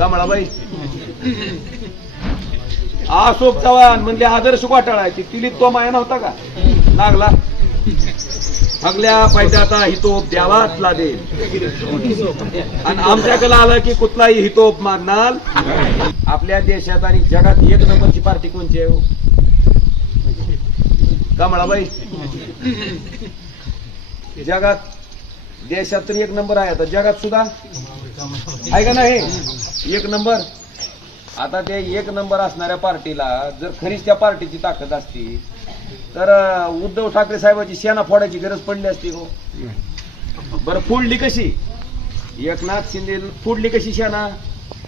कमळाबाई अशोक चव्हाण म्हणजे आदर्श घोटाळा आहे. तिलीत तो माया नव्हता का? लागला अगल्या पाहिजे आता हितोप द्यावाच लागेल आणि आमच्याकडे आलं की कुठलाही हितोप मागणार आपल्या देशात आणि जगात एक नंबरची पार्टी कोणची आहे हो? कमळाबाई जगात देशात तर एक नंबर आहे आता. जगात सुद्धा? आहे का नाही? एक नंबर. आता ते एक नंबर असणाऱ्या पार्टीला जर खरीच त्या पार्टीची ताकद असती तर उद्धव ठाकरे साहेबाची सेना फोडायची गरज पडली असती हो. बरं फोडली कशी? एकनाथ शिंदे फोडली कशी सेना?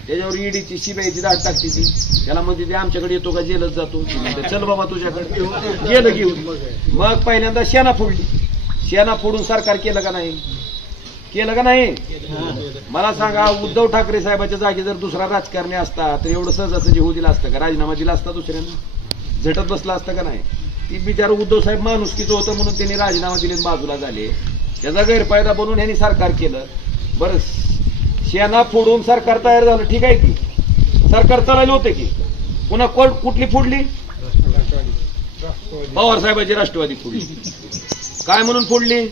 त्याच्यावर ईडीची शिबाईची दाट टाकते ती. त्याला म्हणते ते आमच्याकडे येतो का जेलच जातो. चल बाबा तुझ्याकडे. गेलं घेऊन. मग पहिल्यांदा सेना फोडली. सेना फोडून सरकार केलं का नाही? केलं का नाही? मला सांगा उद्धव ठाकरे साहेबाच्या जागी जर दुसरा राजकारणी असता तर एवढं सहजासहजी होऊ दिला असतं का? राजीनामा दिला असता दुसऱ्यानं? झटत बसला असतं का नाही? ती बिचार उद्धव साहेब माणुसकीचं होतं म्हणून त्यांनी राजीनामा दिले बाजूला झाले. त्याचा गैरफायदा बनवून यांनी सरकार केलं. बरं शेना फोडून सरकार तयार झालं ठीक आहे की? सरकार चालले होते की? पुन्हा कोण कुठली फोडली? पवार साहेबाची राष्ट्रवादी फोडली. काय म्हणून फोडली?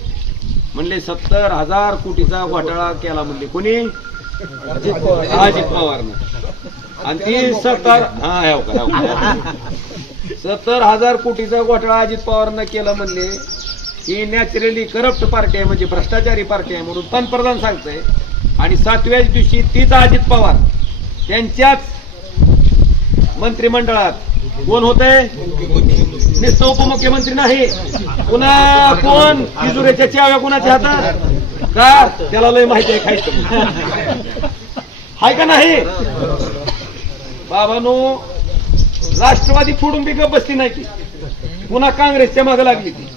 म्हणले सत्तर हजार कोटीचा घोटाळा केला म्हणले. कोणी? अजित पवारनं आणि ती सत्तर हा सत्तर हजार कोटीचा घोटाळा अजित पवारनं केला म्हणले. ही नॅचरली करप्ट पार्टी आहे म्हणजे भ्रष्टाचारी पार्टी आहे म्हणून पंतप्रधान सांगतंय. आणि सातव्याच दिवशी तीच अजित पवार. त्यांच्याच मंत्रिमंडळात कोण होते? नुसतं उपमुख्यमंत्री नाही. पुन्हा कोण? तिजुऱ्याच्या चाव्या कोणाच्या हातात? का? त्याला लय माहिती आहे खायचं हाय का नाही? बाबानो राष्ट्रवादी फोडून बी बसली नाही की पुन्हा काँग्रेसच्या मागे लागली ती.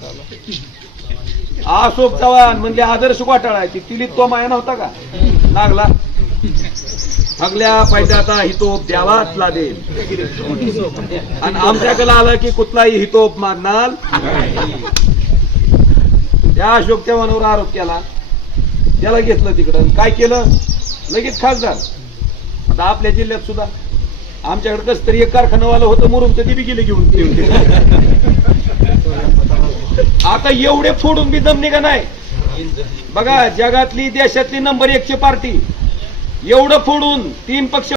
अशोक चव्हाण म्हणजे आदर्श घोटाळा आहे ती. तिलीत तो माया नव्हता का? लागला. सगळ्या पैशाचा हितोप द्यावाच लागेल. आणि आमच्याकडे आलं की कुठलाही हितोप मागणार त्या अशोक चव्हाणावर आरोप केला. त्याला घेतलं तिकडं. काय केलं? लगेच खासदार. आता आपल्या जिल्ह्यात सुद्धा. आमच्याकडे कस तरी एक कारखानावाला होतं मुरुमचं ते बी गेले घेऊन. आता एवढे फोडून बी दमने का नाही. बघा जगातली देशातली नंबर एकची पार्टी एवढं फोडून तीन पक्ष